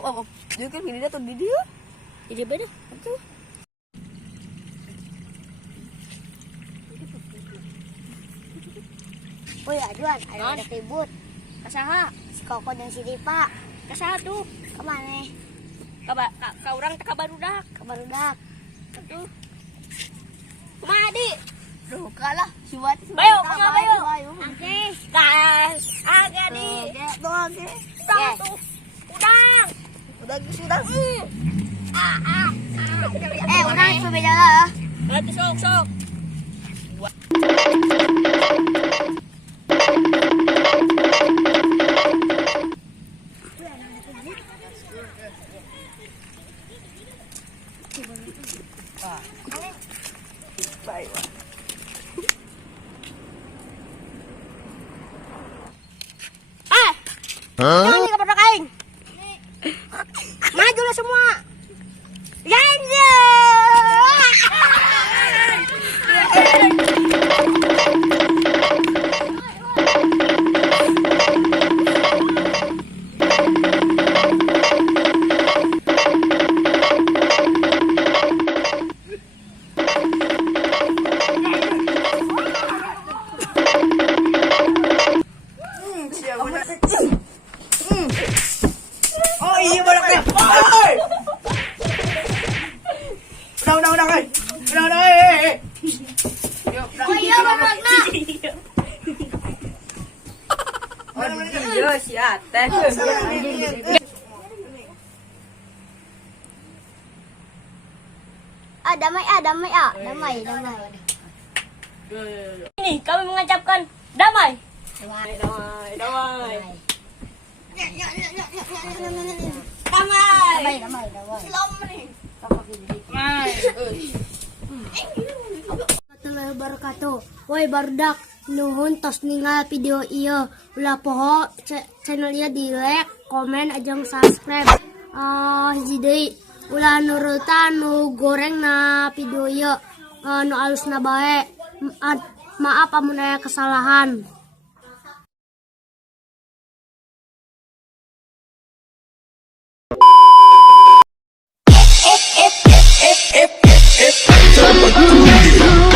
op. Dia kan gini tuh di dia. Di beda. Tuh. Oh ya, Juan, ada ribut. Kasaha? Si Koko dan si Dipa. Kasaha tuh? Kemana? Ka urang teh ka barudak. Ke barudak. Tuh. Kumaha di? Duh, kalah. Si Wat. Bayo, kumaha bayo? Oke. Guys, aga di. Oke. Tang tuh. Udang. Udang. Udang sepeda lah. Nanti sok. Baik. Jangan ke produk aing. Majulah semua. Janji. Oh iya baraknya. Oi. Udah oi. Udah oi. Oh iya baraknya. Yo si Ateh. Damai. Ini kami mengucapkan damai. Damai. Damai. Warahmatullahi wabarakatuh. Woi barudak, nuhun tos ningal video ieu. Ulah poho channel ieu di like, komen, ajang subscribe. Hiji deui ulah nurutan nu goreng na video ieu. Nu alusna bae. Maaf amun aya kesalahan. If